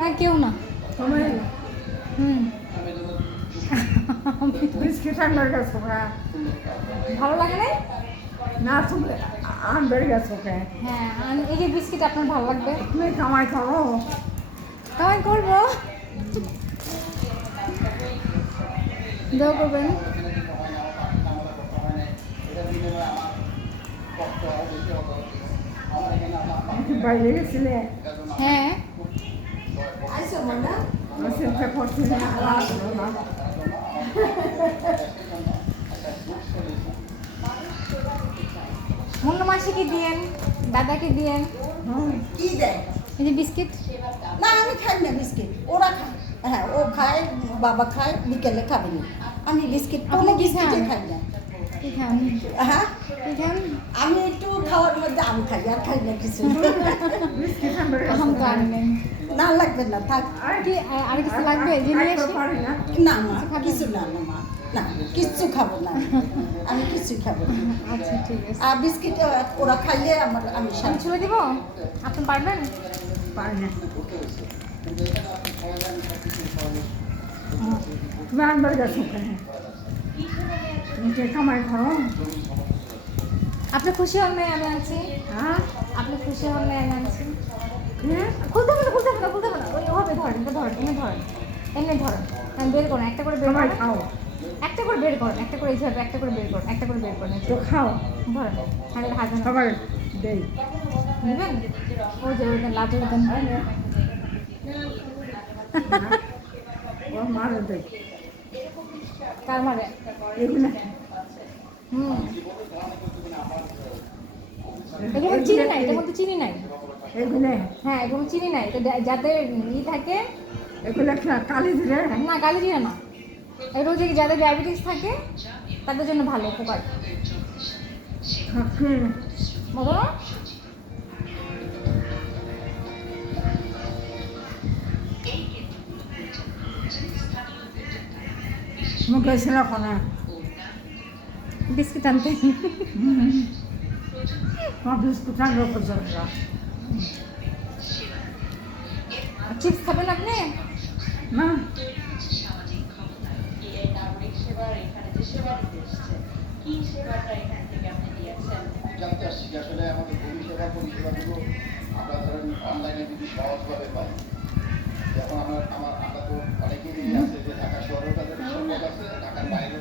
হ্যাঁ কেউ না। তুমি হুম বিস্কিট আনবার গেছো কে? ভালো লাগে না? না তুমি আনবার গেছো কে? হ্যাঁ এই যে বিস্কিট আপনার ভালো লাগবে। তুমি কামাই করো। কামাই করবো, দোয়া করবেন। বাইরে গেছিলে? হ্যাঁ চিন্তা করছি না। মুন্নু মাসিকে দিয়েন, দাদাকে দিয়েন কি দেয়? এই যে বিস্কিট। না আমি খাই না বিস্কিট, ওরা খায়। হ্যাঁ ও খায়, বাবা খায়, বিকেলে খাবে না। আমি বিস্কিট কোনো আপনি কি বিস্কিটে খান? খাই না। কি খান? হ্যাঁ কি খান? আমি একটু খাওয়ার মধ্যে আম খাই, আর খাই না কিছু। বিস্কিট আনবার আম তো গেছো? আনবেন। না লাগবে না, থাক। কি আর কিছু লাগবে যে নিয়ে আসি? পারি না। না মা কিছু না, না মা, না কিচ্ছু খাবো না, আমি কিছু খাবো না। আচ্ছা ঠিক আছে। আর বিস্কিট ওরা খাইলে আমার আমি আমি শান্তি। ছুঁয়ে দিব, আপনি পারবেন? পারি না। তুমি আনবার গেছো কে? তুমি কে কামাই করো? আপনি খুশি হন নাই আমি আনছি? হ্যাঁ? আপনি খুশি হন নাই আমি আনছি? হ্যাঁ? খুলতে হবে না, খুলতে হবে না, খুলতে হবে না, ওই ওভাবে ধরেন, এটা ধরেন, এমনি ধরেন, এমনি ধরেন, বের করুন, একটা করে বের কামাই করেন, খাও। একটা করে বের করেন, একটা করে এইভাবে একটা করে বের করুন, একটা করে বের করেন, তো খাও। ধরেন, হাতে হাতে সবাই দেই। নেবেন? ওই যে ওইটা লাভ দেন। ওর মারে দেই। কার মারে? এগুলো হুম, এর মধ্যে চিনি নাই, এর মধ্যে চিনি নাই। এগুলো হ্যাঁ, এর মধ্যে চিনি নাই, এটা যাদের থাকে, এগুলো কালি দিলে না গালি দিয়ে না, এটা হচ্ছে কি যাদের ডায়াবেটিস থাকে তাদের জন্য ভালো উপকার। বলো না? মুখে ছিল কোনা বিস্কিট আনতে। তোমার বিস্কুট আনবে পর্যন্ত চিপস খাবেন আপনি? না। জানতে আসছি যে আসলে আমাদের পরিষেবাগুলো আমরা ধরেন অনলাইনে যদি সহজভাবে পাই, যেমন আমরা তো অনেকেরই আছে যে ঢাকা শহরেও তাদের সম্পদ আছে, ঢাকার বাইরেও